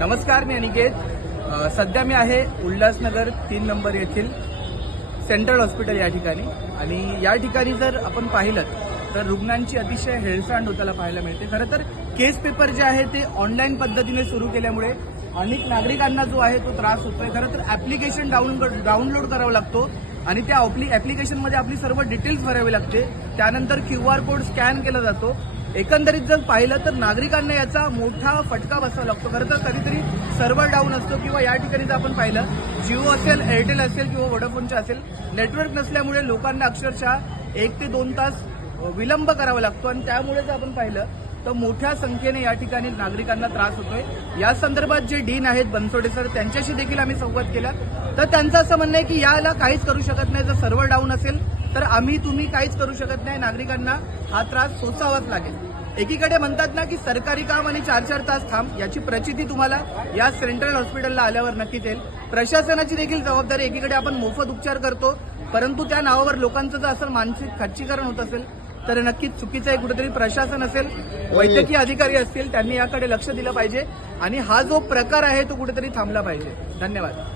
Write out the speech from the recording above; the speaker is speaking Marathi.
नमस्कार, मी अनिकेत. सध्या मी आहे उल्हासनगर 3 नंबर येथील सेंट्रल हॉस्पिटल या ठिकाणी. आणि या ठिकाणी जर आपण पाहिलं तर रुग्णांची अतिशय हेळसांड होताना पाहायला मिळते. खरं तर केस पेपर जे आहे ते ऑनलाईन पद्धतीने सुरू केल्यामुळे अनेक नागरिकांना जो आहे तो त्रास होतोय. खरं तर ऍप्लिकेशन डाउनलोड करावा लागतो आणि त्या ऍप्लिकेशनमध्ये आपली सर्व डिटेल्स भरावी लागते. त्यानंतर QR कोड स्कॅन केला जातो. एकंदरीत जर पाहिलं तर नागरिकांना याचा मोठा फटका बसावा लागतो. खरं तर कधीतरी सर्व्हर डाऊन असतो किंवा या ठिकाणी जर आपण पाहिलं जिओ असेल, एअरटेल असेल किंवा वोडाफोनचे असेल, नेटवर्क नसल्यामुळे लोकांना अक्षरशः 1 ते 2 तास विलंब करावा लागतो. आणि त्यामुळे जर आपण पाहिलं तर मोठ्या संख्येने या ठिकाणी नागरिकांना त्रास होतोय. या संदर्भात जे डीन आहेत बनसोडे सर, त्यांच्याशी देखील आम्ही संवाद केला. तर त्यांचं असं म्हणणं आहे की याला काहीच करू शकत नाही. जर सर्व्हर डाऊन असेल तर तुम्ही काहीच करू शकत नाही. नागरिकांना हा त्रास सोसावाच लागेल. एकीकडे म्हणतात ना की सरकारी काम आणि 4-4 तास थांब, याची प्रचिती तुम्हाला या सेंट्रल हॉस्पिटलला आल्यावर नक्कीच येईल. प्रशासनाची देखील जबाबदारी. एकीकडे आपण मोफत उपचार करतो, परंतु त्या नावावर लोकांचं जर असं मानसिक खच्चीकरण होत असेल तर नक्कीच चुकीचं आहे. कुठेतरी प्रशासन असेल, वैद्यकीय अधिकारी असतील, त्यांनी याकडे लक्ष दिलं पाहिजे आणि हा जो प्रकार आहे तो कुठेतरी थांबला पाहिजे. धन्यवाद.